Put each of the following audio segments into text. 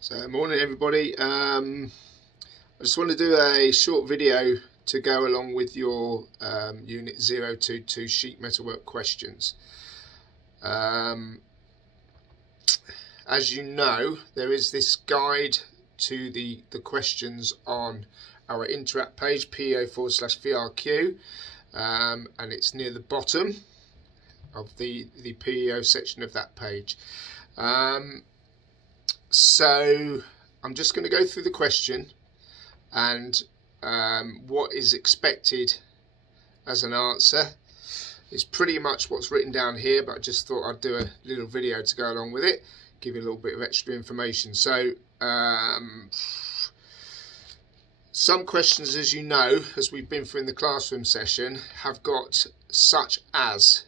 So morning everybody. I just want to do a short video to go along with your Unit 022 sheet metalwork questions. As you know, there is this guide to the questions on our Interact page, PEO/VRQ, and it's near the bottom of the PEO section of that page. So I'm just going to go through the question and what is expected as an answer. It's pretty much what's written down here, but I just thought I'd do a little video to go along with it, give you a little bit of extra information. So some questions, as you know, as we've been through in the classroom session, have got such as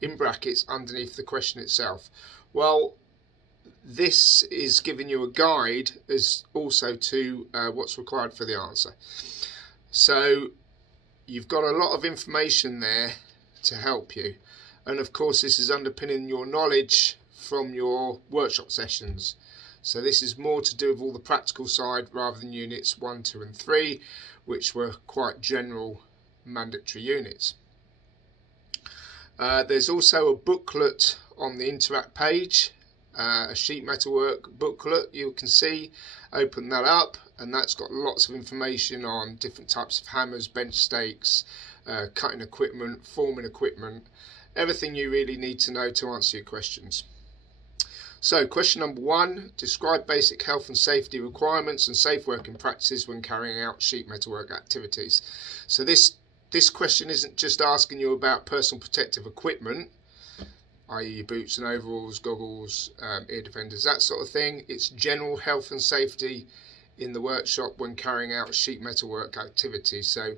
in brackets underneath the question itself. Well, this is giving you a guide as also to what's required for the answer. So you've got a lot of information there to help you, and of course this is underpinning your knowledge from your workshop sessions. So this is more to do with all the practical side rather than units 1, 2 and 3, which were quite general mandatory units. There's also a booklet on the Interact page, a sheet metalwork booklet. You can see, open that up, and that's got lots of information on different types of hammers, bench stakes, cutting equipment, forming equipment, everything you really need to know to answer your questions. So question number 1, describe basic health and safety requirements and safe working practices when carrying out sheet metalwork activities. So this question isn't just asking you about personal protective equipment, i.e. your boots and overalls, goggles, ear defenders, that sort of thing. It's general health and safety in the workshop when carrying out sheet metalwork activities. So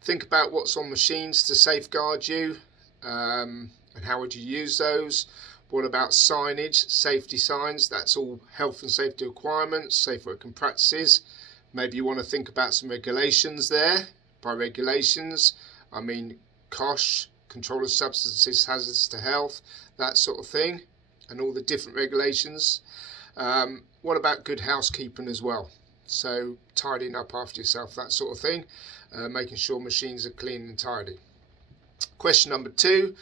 think about what's on machines to safeguard you, and how would you use those. What about signage, safety signs? That's all health and safety requirements, safe working practices. Maybe you want to think about some regulations there. By regulations, I mean COSH, control of substances hazardous to health, that sort of thing, and all the different regulations. What about good housekeeping as well? So tidying up after yourself, that sort of thing, making sure machines are clean and tidy. Question number 2,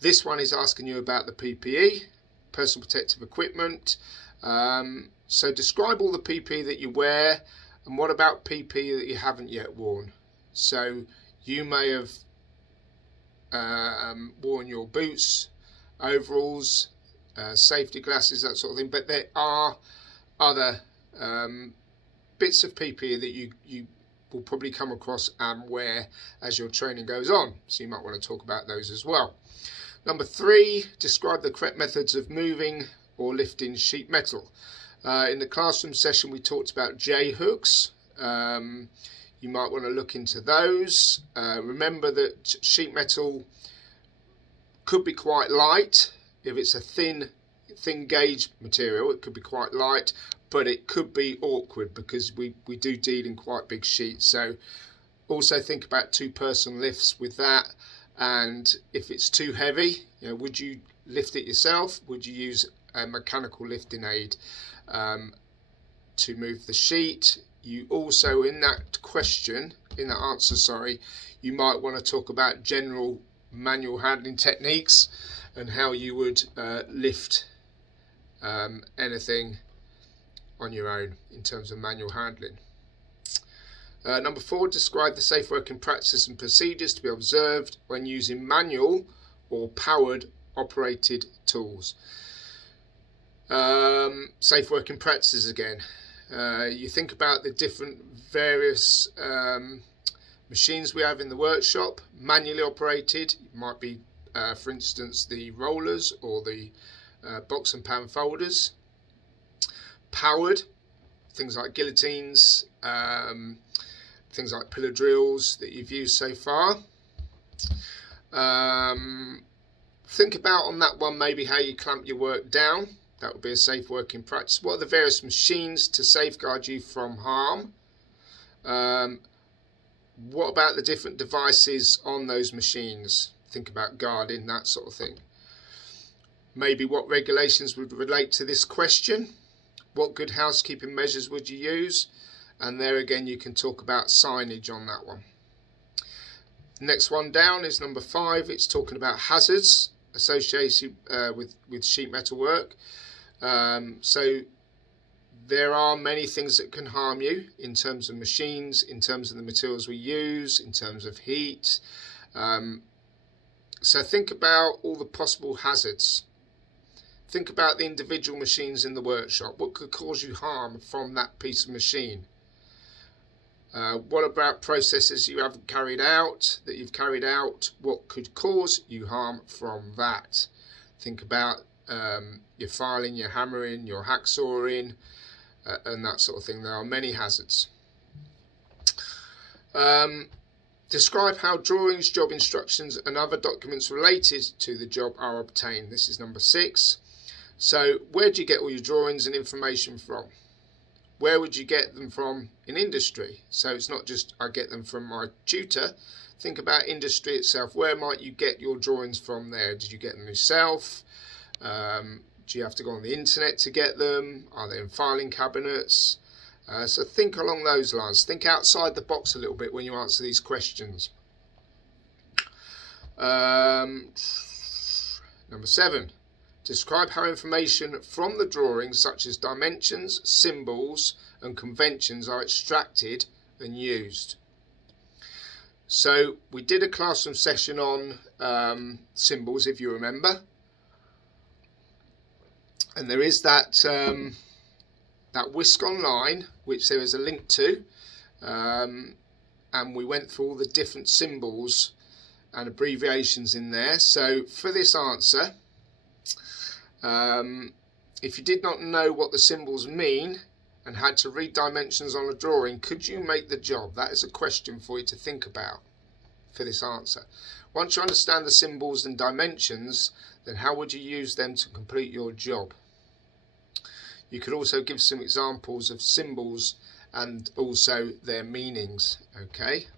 this one is asking you about the PPE, personal protective equipment. So describe all the PPE that you wear, and what about PPE that you haven't yet worn? So you may have worn your boots, overalls, safety glasses, that sort of thing, but there are other bits of PPE that you will probably come across and wear as your training goes on, so you might want to talk about those as well. Number 3, describe the correct methods of moving or lifting sheet metal. In the classroom session we talked about J-hooks. You might want to look into those. Remember that sheet metal could be quite light. If it's a thin gauge material, it could be quite light, but it could be awkward because we do deal in quite big sheets. So also think about 2-person lifts with that. And if it's too heavy, would you lift it yourself? Would you use a mechanical lifting aid to move the sheet? You also, in that answer, you might want to talk about general manual handling techniques and how you would lift anything on your own in terms of manual handling. Number 4, describe the safe working practices and procedures to be observed when using manual or powered operated tools. Safe working practices again. You think about the different various machines we have in the workshop. Manually operated, it might be for instance the rollers or the box and pan folders. Powered, things like guillotines, things like pillar drills that you've used so far. Think about on that one maybe how you clamp your work down. That would be a safe working practice. What are the various machines to safeguard you from harm? What about the different devices on those machines? Think about guarding, that sort of thing. maybe what regulations would relate to this question, What good housekeeping measures would you use? And there again you can talk about signage on that one. Next one down is number 5. It's talking about hazards associated with sheet metal work. So there are many things that can harm you in terms of machines, in terms of the materials we use, in terms of heat. So think about all the possible hazards. Think about the individual machines in the workshop. What could cause you harm from that piece of machine? What about processes you haven't carried out, that you've carried out? What could cause you harm from that? Think about your filing, your hammering, your hacksawing, and that sort of thing. There are many hazards. Describe how drawings, job instructions and other documents related to the job are obtained. This is number 6. So where do you get all your drawings and information from? Where would you get them from in industry? So it's not just I get them from my tutor. Think about industry itself. Where might you get your drawings from there? Did you get them yourself? Do you have to go on the internet to get them? Are they in filing cabinets? So think along those lines. Think outside the box a little bit when you answer these questions. Number 7. Describe how information from the drawings, such as dimensions, symbols and conventions, are extracted and used. So we did a classroom session on symbols, if you remember. And there is that whisk online, which there is a link to. And we went through all the different symbols and abbreviations in there. So for this answer, if you did not know what the symbols mean and had to read dimensions on a drawing, could you make the job? That is a question for you to think about for this answer. Once you understand the symbols and dimensions, then how would you use them to complete your job? You could also give some examples of symbols and also their meanings. Okay.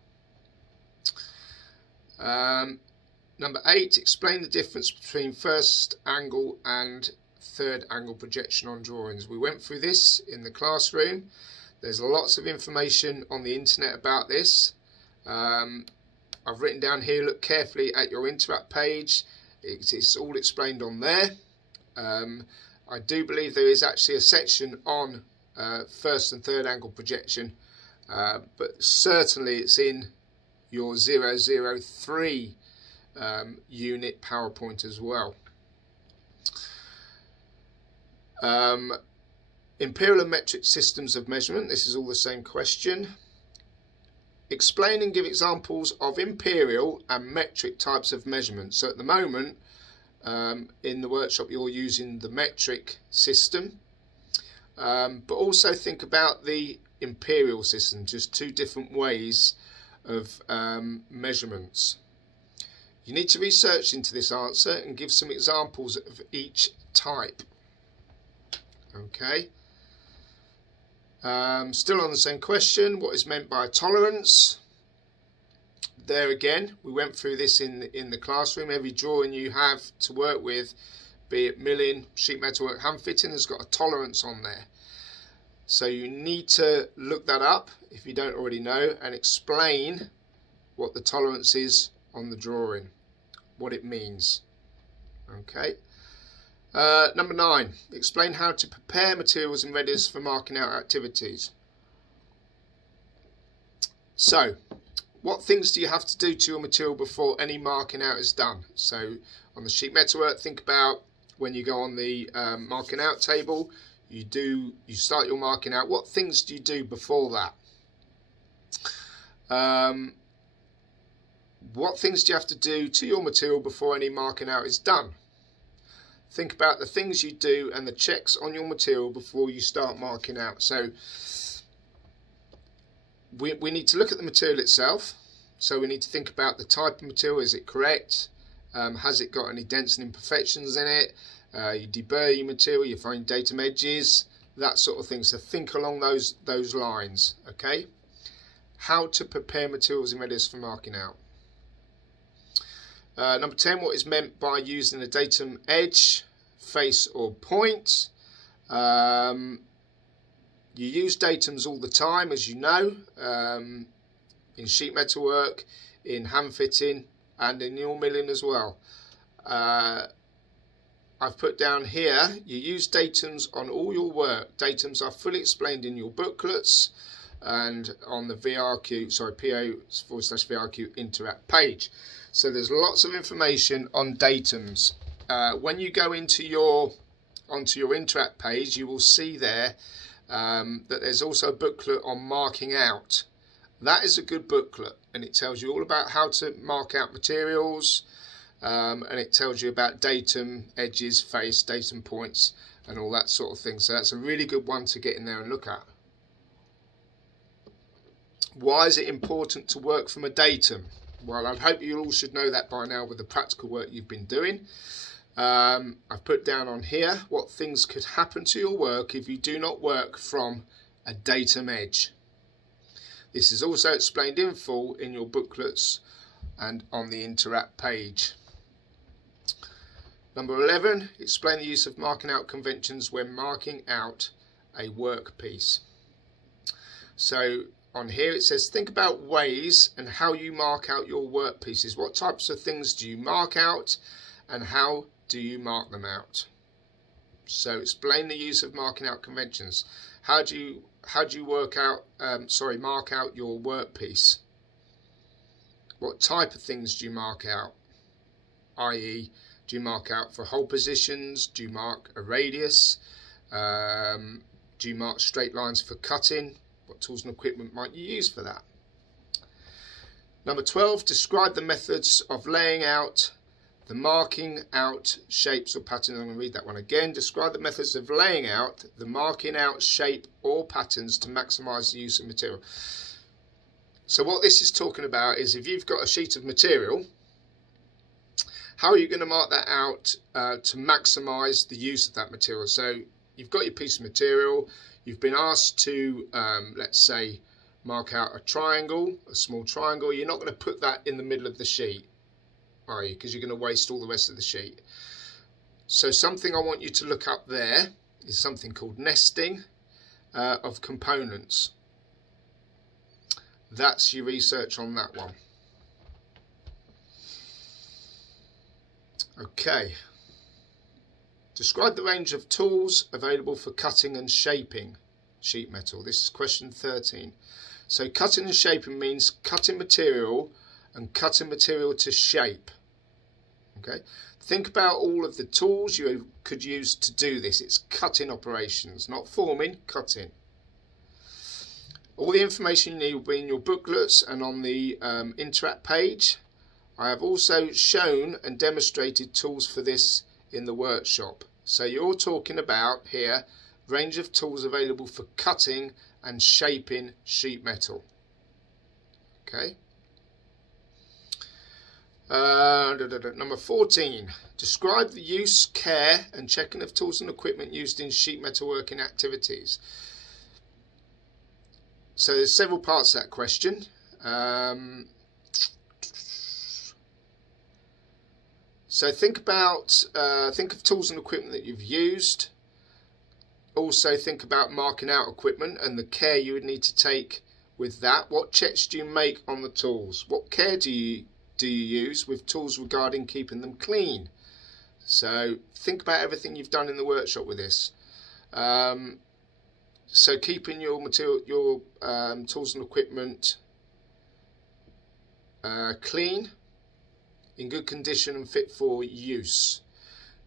Number 8, explain the difference between first angle and third angle projection on drawings. We went through this in the classroom. There's lots of information on the internet about this. I've written down here, look carefully at your Interact page. It's all explained on there. I do believe there is actually a section on first and third angle projection, but certainly it's in your 003 unit PowerPoint as well. Imperial and metric systems of measurement. This is all the same question. Explain and give examples of imperial and metric types of measurement. So at the moment in the workshop you're using the metric system, but also think about the imperial system, just 2 different ways of measurements. You need to research into this answer and give some examples of each type. Okay. Still on the same question, what is meant by tolerance? There again, we went through this in the classroom. Every drawing you have to work with, be it milling, sheet metal work, hand fitting, has got a tolerance on there. So you need to look that up if you don't already know and explain what the tolerance is on the drawing, what it means. Okay. Number 9, explain how to prepare materials in readiness for marking out activities. So, what things do you have to do to your material before any marking out is done? So, on the sheet metal work, think about when you go on the marking out table, you start your marking out. What things do you do before that? What things do you have to do to your material before any marking out is done? Think about the things you do and the checks on your material before you start marking out. So we need to look at the material itself. So we need to think about the type of material. Is it correct? Has it got any dents and imperfections in it? You deburr your material, you find datum edges, that sort of thing. So think along those lines. Okay. How to prepare materials in readiness for marking out. Number 10, what is meant by using a datum edge, face or point? You use datums all the time, as you know, in sheet metal work, in hand fitting, and in your milling as well. I've put down here, you use datums on all your work. Datums are fully explained in your booklets and on the PO/VRQ Interact page. So there's lots of information on datums. When you go onto your Interact page, you will see there that there's also a booklet on marking out. That is a good booklet, and it tells you all about how to mark out materials, and it tells you about datum, edges, face, datum points, and all that sort of thing. So that's a really good one to get in there and look at. Why is it important to work from a datum? Well, I hope you all should know that by now with the practical work you've been doing. I've put down on here what things could happen to your work if you do not work from a datum edge. This is also explained in full in your booklets and on the Interact page. Number 11, explain the use of marking out conventions when marking out a workpiece. So on here it says, think about ways and how you mark out your workpieces. What types of things do you mark out and how do you mark them out? So explain the use of marking out conventions. How do you mark out your workpiece? What type of things do you mark out? I.e., do you mark out for hole positions? Do you mark a radius? Do you mark straight lines for cutting? What tools and equipment might you use for that? Number 12, describe the methods of laying out the marking out shapes or patterns. I'm going to read that one again. Describe the methods of laying out the marking out shape or patterns to maximize the use of material. So what this is talking about is if you've got a sheet of material, how are you going to mark that out to maximize the use of that material? So you've got your piece of material, you've been asked to, let's say, mark out a triangle, a small triangle. You're not going to put that in the middle of the sheet, are you? Because you're going to waste all the rest of the sheet. So something I want you to look up there is something called nesting of components. That's your research on that one. Okay. Describe the range of tools available for cutting and shaping sheet metal. This is question 13. So cutting and shaping means cutting material and cutting material to shape. Okay. Think about all of the tools you could use to do this. It's cutting operations, not forming, cutting. All the information you need will be in your booklets and on the Interact page. I have also shown and demonstrated tools for this in the workshop. So you're talking about here range of tools available for cutting and shaping sheet metal. Okay. Number 14. Describe the use, care and checking of tools and equipment used in sheet metal working activities. So there's several parts to that question. So think of tools and equipment that you've used. Also think about marking out equipment and the care you would need to take with that. What checks do you make on the tools? What care do you use with tools regarding keeping them clean? So think about everything you've done in the workshop with this. So keeping your material, your tools and equipment clean, in good condition and fit for use.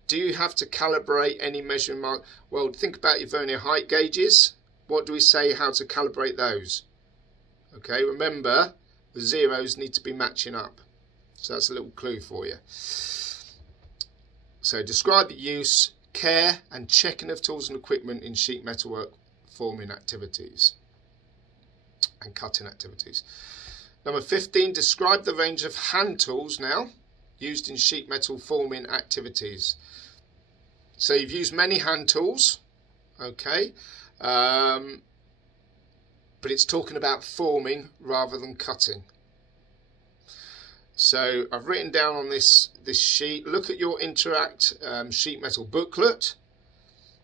Do you have to calibrate any measuring mark? Well, think about your vernier height gauges. What do we say how to calibrate those? Okay, remember the zeros need to be matching up. So that's a little clue for you. So describe the use, care and checking of tools and equipment in sheet metal work forming activities and cutting activities. Number 15, describe the range of hand tools now used in sheet metal forming activities. So you've used many hand tools, okay, but it's talking about forming rather than cutting. So I've written down on this sheet, look at your Interact sheet metal booklet.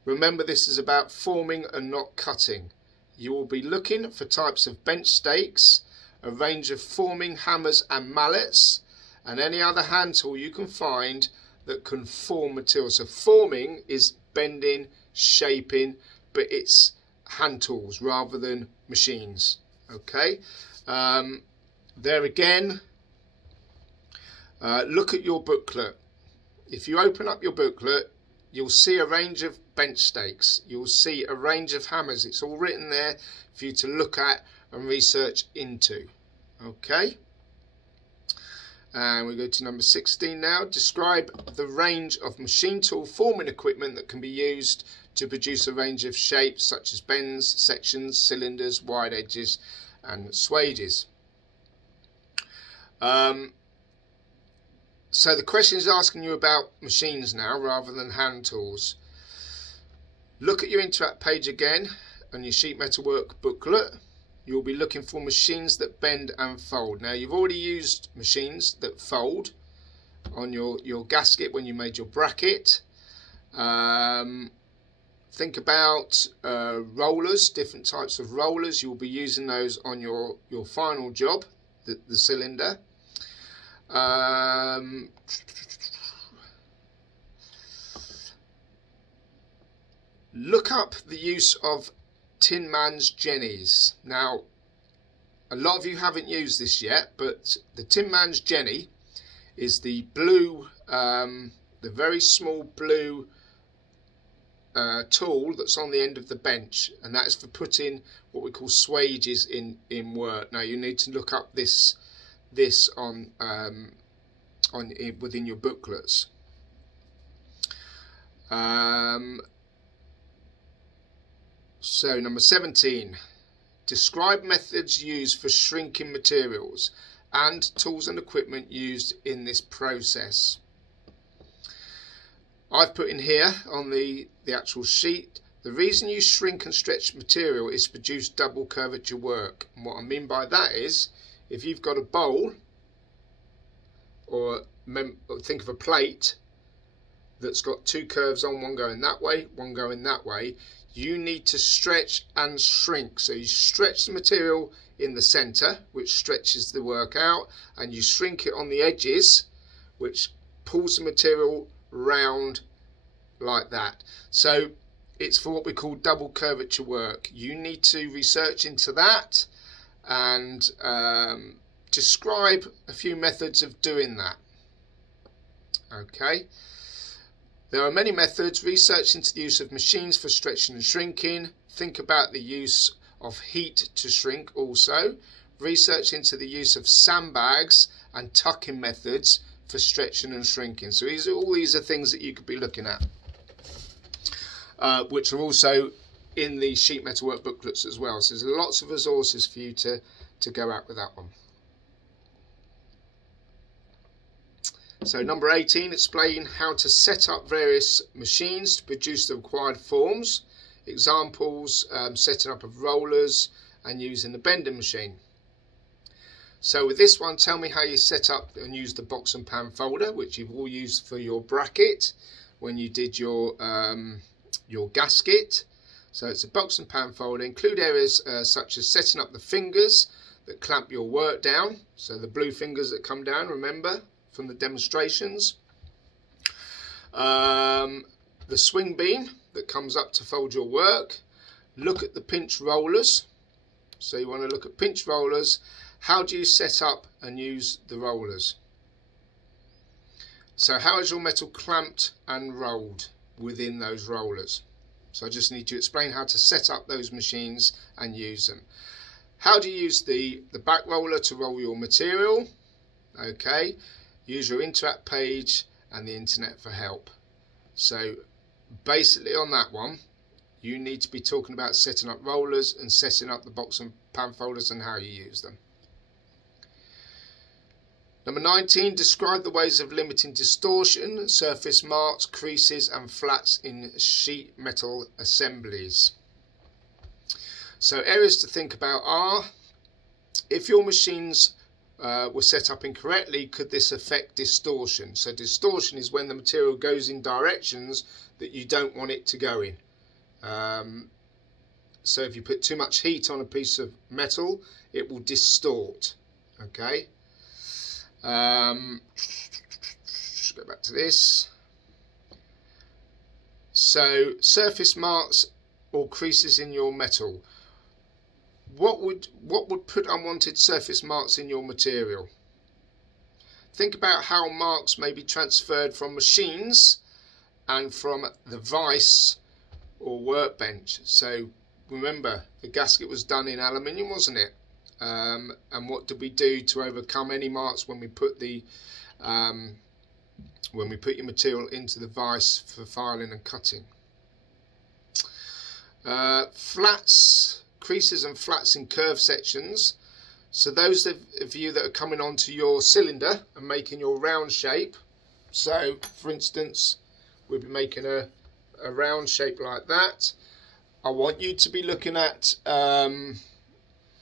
Remember, this is about forming and not cutting. you will be looking for types of bench stakes, a range of forming hammers and mallets, and any other hand tool you can find that can form material. So forming is bending, shaping, but it's hand tools rather than machines. Okay, there again, look at your booklet. If you open up your booklet, you'll see a range of bench stakes, you'll see a range of hammers. It's all written there for you to look at and research into. Okay, and we go to number 16 now. Describe the range of machine tool forming equipment that can be used to produce a range of shapes such as bends, sections, cylinders, wide edges and swages. So the question is asking you about machines now rather than hand tools. Look at your Interact page again on your sheet metal work booklet. You'll be looking for machines that bend and fold. Now you've already used machines that fold on your gasket when you made your bracket. Think about rollers, different types of rollers. You'll be using those on your final job, the cylinder. Look up the use of tinmans jennies. Now, a lot of you haven't used this yet, but the tinmans jenny is the blue, the very small blue tool that's on the end of the bench, and that is for putting what we call swages in work. Now you need to look up this on within your booklets. So number 17, describe methods used for shrinking materials and tools and equipment used in this process. I've put in here on the actual sheet, the reason you shrink and stretch material is to produce double curvature work. And what I mean by that is, if you've got a bowl, or think of a plate that's got two curves on, one going that way, one going that way, you need to stretch and shrink. So you stretch the material in the center, which stretches the work out, and you shrink it on the edges, which pulls the material round like that. So it's for what we call double curvature work. You need to research into that and describe a few methods of doing that. Okay, there are many methods. Research into the use of machines for stretching and shrinking. Think about the use of heat to shrink also. Research into the use of sandbags and tucking methods for stretching and shrinking. So all these are things that you could be looking at, which are also in the sheet metal work booklets as well. So there's lots of resources for you to go out with that one. So number 18, explain how to set up various machines to produce the required forms. Examples, setting up of rollers and using the bending machine. So with this one, tell me how you set up and use the box and pan folder, which you've all used for your bracket when you did your gasket. So it's a box and pan folder. Include areas such as setting up the fingers that clamp your work down. So the blue fingers that come down, remember, from the demonstrations. The swing beam that comes up to fold your work. Look at the pinch rollers. So you want to look at pinch rollers. How do you set up and use the rollers? So how is your metal clamped and rolled within those rollers? So I just need to explain how to set up those machines and use them. How do you use the back roller to roll your material? Okay, use your Interact page and the internet for help. So basically on that one, you need to be talking about setting up rollers and setting up the box and pan folders and how you use them. Number 19, describe the ways of limiting distortion, surface marks, creases and flats in sheet metal assemblies. So areas to think about are, if your machines were set up incorrectly, could this affect distortion? So distortion is when the material goes in directions that you don't want it to go in. So if you put too much heat on a piece of metal, it will distort. Okay. Let's go back to this. So surface marks or creases in your metal. What would put unwanted surface marks in your material? Think about how marks may be transferred from machines and from the vise or workbench. So remember, the gasket was done in aluminium, wasn't it? And what did we do to overcome any marks when we put the your material into the vise for filing and cutting? Flats, creases and flats in curved sections. So those of you that are coming onto your cylinder and making your round shape. So for instance, we'll be making a round shape like that. I want you to be looking at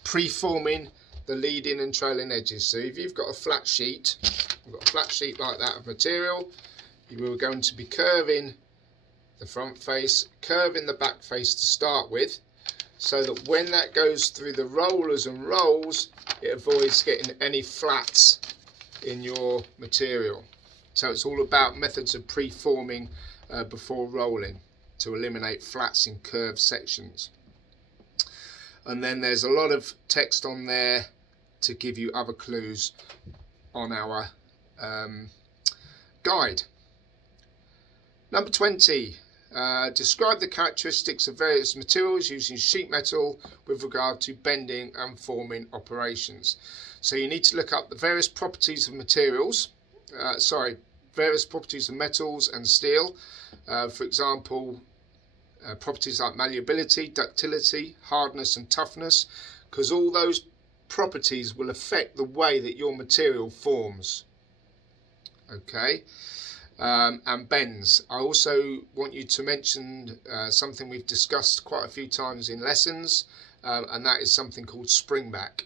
preforming the leading and trailing edges. So if you've got a flat sheet, like that of material, you are going to be curving the front face, curving the back face to start with, so that when that goes through the rollers and rolls, it avoids getting any flats in your material. So it's all about methods of preforming before rolling to eliminate flats in curved sections. And then there's a lot of text on there to give you other clues on our guide. Number 20. Describe the characteristics of various materials using sheet metal with regard to bending and forming operations. So you need to look up the various properties of materials, various properties of metals and steel. For example, properties like malleability, ductility, hardness and toughness, because all those properties will affect the way that your material forms. Okay. And bends. I also want you to mention something we've discussed quite a few times in lessons, and that is something called springback.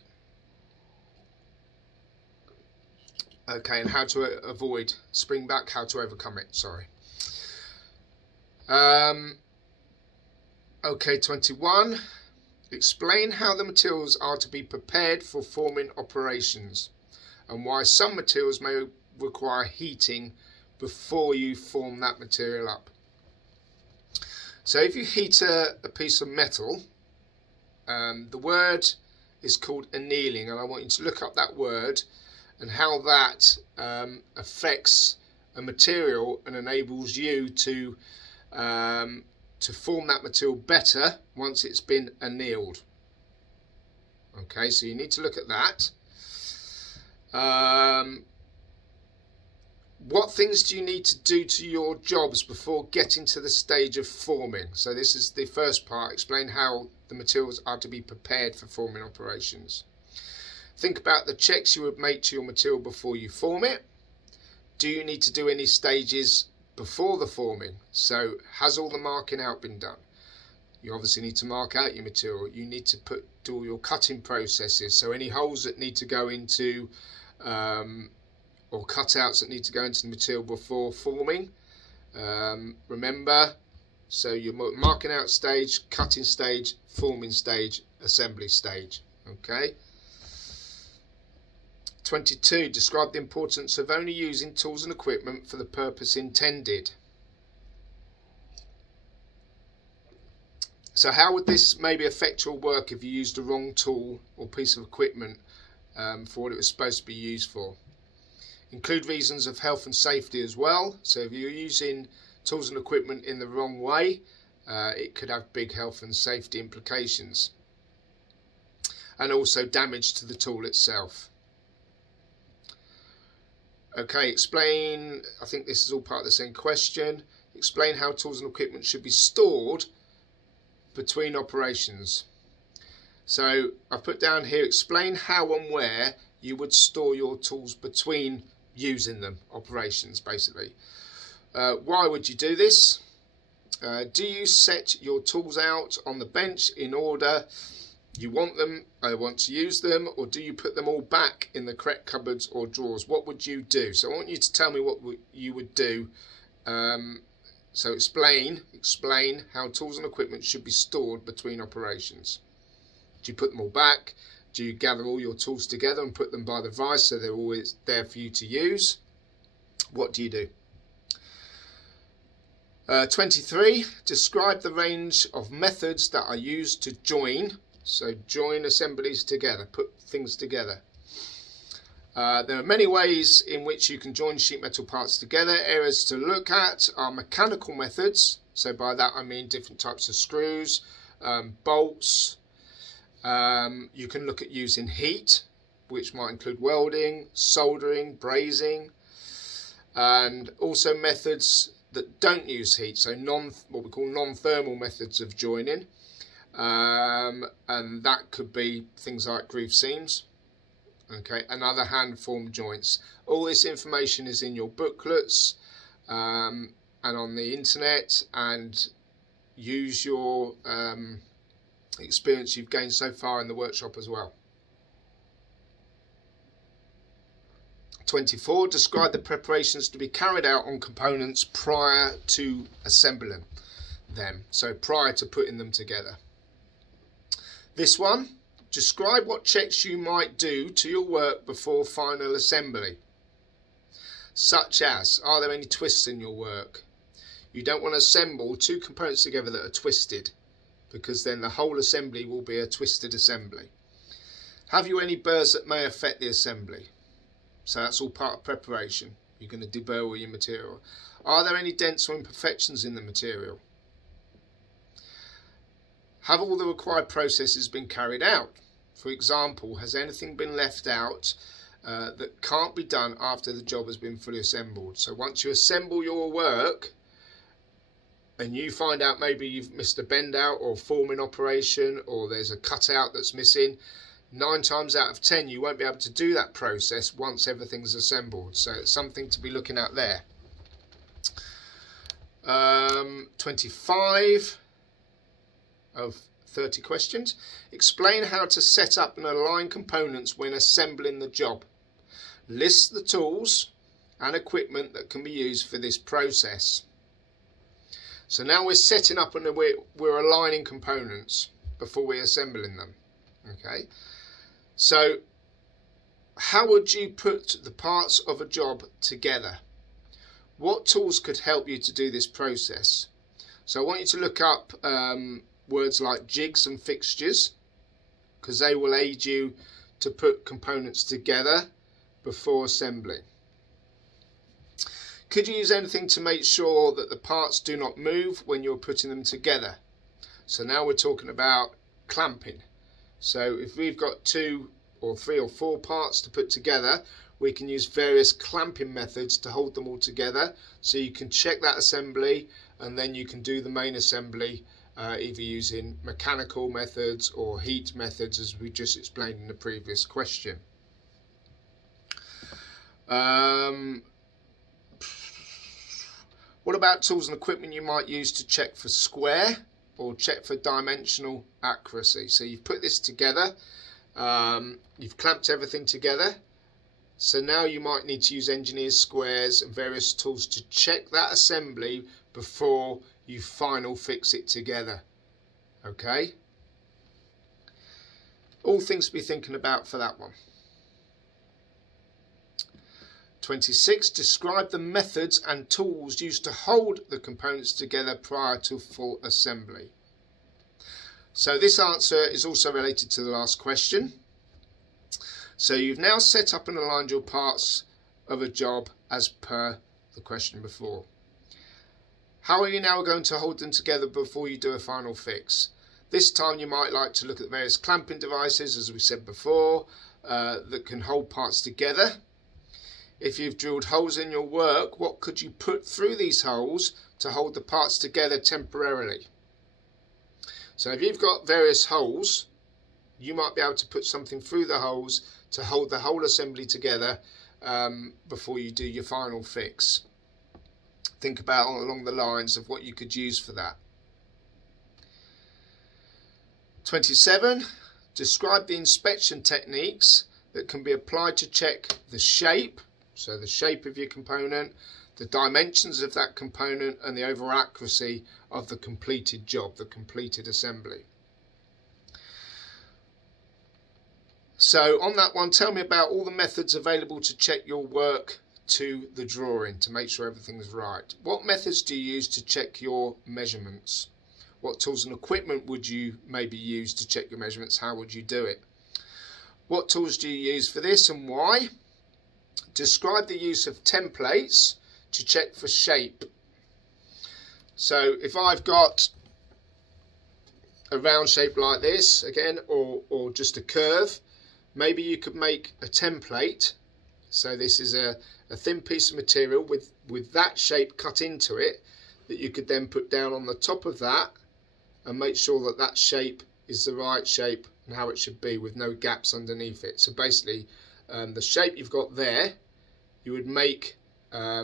Okay, and how to avoid springback, how to overcome it, sorry. Okay, 21. Explain how the materials are to be prepared for forming operations and why some materials may require heating before you form that material up. So if you heat a piece of metal, the word is called annealing, and I want you to look up that word and how that affects a material and enables you to form that material better once it's been annealed. Okay, so you need to look at that. What things do you need to do to your jobs before getting to the stage of forming? So this is the first part. Explain how the materials are to be prepared for forming operations. Think about the checks you would make to your material before you form it. Do you need to do any stages before the forming? So has all the marking out been done? You obviously need to mark out your material. You need to do all your cutting processes. So any holes that need to go into or cutouts that need to go into the material before forming. Remember, so your marking out stage, cutting stage, forming stage, assembly stage. Okay. 22. Describe the importance of only using tools and equipment for the purpose intended. So how would this maybe affect your work if you used the wrong tool or piece of equipment for what it was supposed to be used for? Include reasons of health and safety as well. So if you're using tools and equipment in the wrong way, it could have big health and safety implications. And also damage to the tool itself. Okay, explain, I think this is all part of the same question. Explain how tools and equipment should be stored between operations. So I've put down here, explain how and where you would store your tools between using them, operations basically. Why would you do this? Do you set your tools out on the bench in order you want them, want to use them, or do you put them all back in the correct cupboards or drawers? What would you do? So I want you to tell me what you would do So explain how tools and equipment should be stored between operations. Do you put them all back? Do you gather all your tools together and put them by the vise so they're always there for you to use? What do you do? 23. Describe the range of methods that are used to join. So join assemblies together, put things together. There are many ways in which you can join sheet metal parts together. Areas to look at are mechanical methods. So by that I mean different types of screws, bolts. You can look at using heat, which might include welding, soldering, brazing, and also methods that don't use heat, so what we call non-thermal methods of joining, and that could be things like groove seams, okay, and other hand-formed joints. All this information is in your booklets and on the internet, and use your experience you've gained so far in the workshop as well. 24. Describe the preparations to be carried out on components prior to assembling them, so prior to putting them together. This one, describe what checks you might do to your work before final assembly, such as, are there any twists in your work? You don't want to assemble two components together that are twisted, because then the whole assembly will be a twisted assembly. Have you any burrs that may affect the assembly? So that's all part of preparation. You're going to deburr all your material. Are there any dents or imperfections in the material? Have all the required processes been carried out? For example, has anything been left out that can't be done after the job has been fully assembled? So once you assemble your work and you find out maybe you've missed a bend out or forming operation, or there's a cutout that's missing, 9 times out of 10 you won't be able to do that process once everything's assembled. So it's something to be looking at there. 25 of 30 questions. Explain how to set up and align components when assembling the job. List the tools and equipment that can be used for this process. So now we're setting up and we're aligning components before we're assembling them. Okay. So how would you put the parts of a job together? What tools could help you to do this process? So I want you to look up words like jigs and fixtures, because they will aid you to put components together before assembly. Could you use anything to make sure that the parts do not move when you're putting them together? So now we're talking about clamping. So if we've got 2 or 3 or 4 parts to put together, we can use various clamping methods to hold them all together. So you can check that assembly and then you can do the main assembly either using mechanical methods or heat methods, as we just explained in the previous question. What about tools and equipment you might use to check for square or check for dimensional accuracy? So you've put this together, you've clamped everything together, so now you might need to use engineer's squares and various tools to check that assembly before you final fix it together. Okay? All things to be thinking about for that one. 26. Describe the methods and tools used to hold the components together prior to full assembly. So this answer is also related to the last question. So you've now set up and aligned your parts of a job as per the question before. How are you now going to hold them together before you do a final fix? This time you might like to look at various clamping devices, as we said before, that can hold parts together. If you've drilled holes in your work, what could you put through these holes to hold the parts together temporarily? So if you've got various holes, you might be able to put something through the holes to hold the whole assembly together before you do your final fix. Think about along the lines of what you could use for that. 27. Describe the inspection techniques that can be applied to check the shape, so the shape of your component, the dimensions of that component and the overall accuracy of the completed job, the completed assembly. So on that one, tell me about all the methods available to check your work to the drawing to make sure everything's right. What methods do you use to check your measurements? What tools and equipment would you maybe use to check your measurements? How would you do it? What tools do you use for this and why? Describe the use of templates to check for shape. So if I've got a round shape like this again, or just a curve, maybe you could make a template. So this is a thin piece of material with that shape cut into it that you could then put down on the top of that and make sure that that shape is the right shape and how it should be with no gaps underneath it. So basically the shape you've got there, you would make a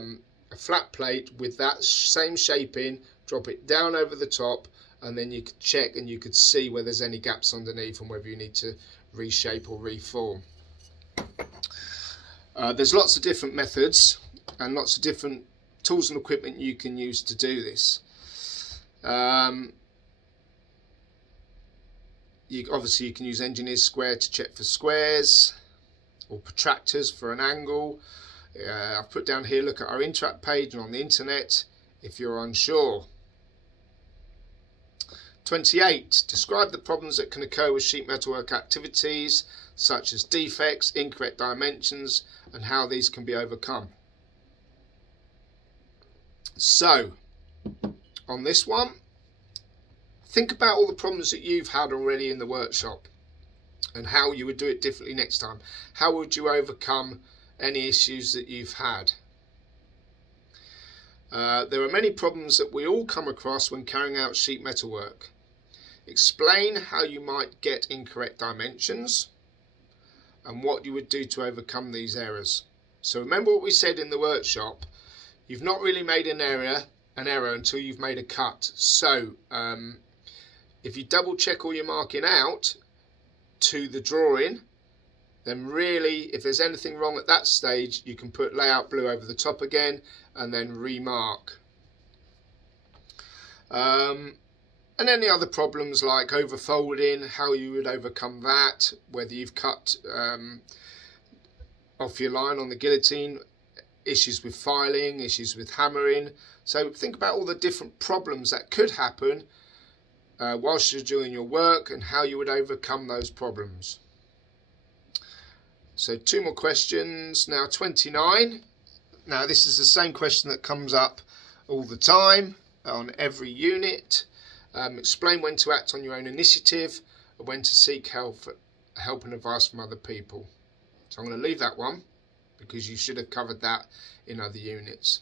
flat plate with that same shape in, drop it down over the top, and then you could check and you could see where there's any gaps underneath and whether you need to reshape or reform. There's lots of different methods and lots of different tools and equipment you can use to do this. Obviously you can use engineer's square to check for squares, or protractors for an angle. I've put down here, look at our Interact page and on the internet if you're unsure. 28. Describe the problems that can occur with sheet metalwork activities, such as defects, incorrect dimensions, and how these can be overcome. So, on this one, think about all the problems that you've had already in the workshop and how you would do it differently next time. How would you overcome any issues that you've had? There are many problems that we all come across when carrying out sheet metal work. Explain how you might get incorrect dimensions and what you would do to overcome these errors. So remember what we said in the workshop. You've not really made an error until you've made a cut. So if you double check all your marking out to the drawing, then really if there's anything wrong at that stage, you can put layout blue over the top again and then remark. And any other problems like overfolding, how you would overcome that, whether you've cut off your line on the guillotine, issues with filing, issues with hammering. So think about all the different problems that could happen whilst you're doing your work and how you would overcome those problems. So 2 more questions. Now 29. Now this is the same question that comes up all the time on every unit. Explain when to act on your own initiative and when to seek help and advice from other people. So I'm going to leave that one because you should have covered that in other units.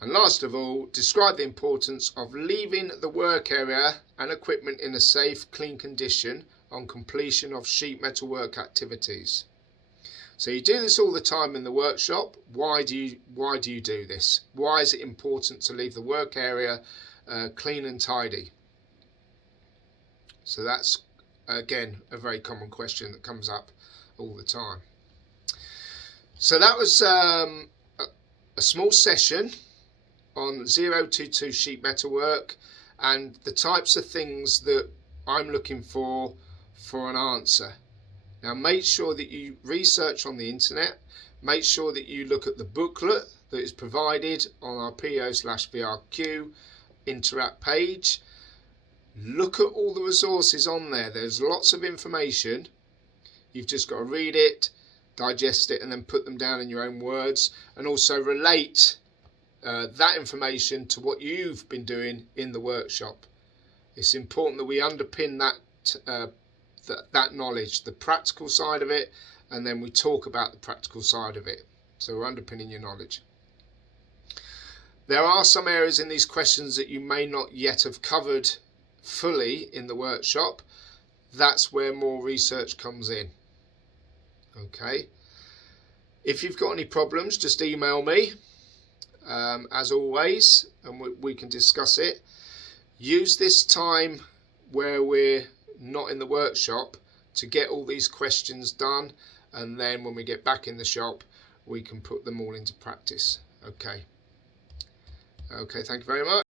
And last of all, describe the importance of leaving the work area and equipment in a safe, clean condition on completion of sheet metal work activities. So you do this all the time in the workshop. Why do you do this? Why is it important to leave the work area clean and tidy? So that's again a very common question that comes up all the time. So that was a small session on 022 sheet metal work and the types of things that I'm looking for an answer. Now make sure that you research on the internet, make sure that you look at the booklet that is provided on our PO/VRQ Interact page. Look at all the resources on there. There's lots of information. You've just got to read it, digest it, and then put them down in your own words, and also relate that information to what you've been doing in the workshop. It's important that we underpin that knowledge, the practical side of it, and then we talk about the practical side of it. So we're underpinning your knowledge. There are some areas in these questions that you may not yet have covered fully in the workshop. That's where more research comes in. Okay. If you've got any problems, just email me, as always, and we can discuss it. Use this time where we're not in the workshop to get all these questions done, and then when we get back in the shop, we can put them all into practice. Okay, thank you very much.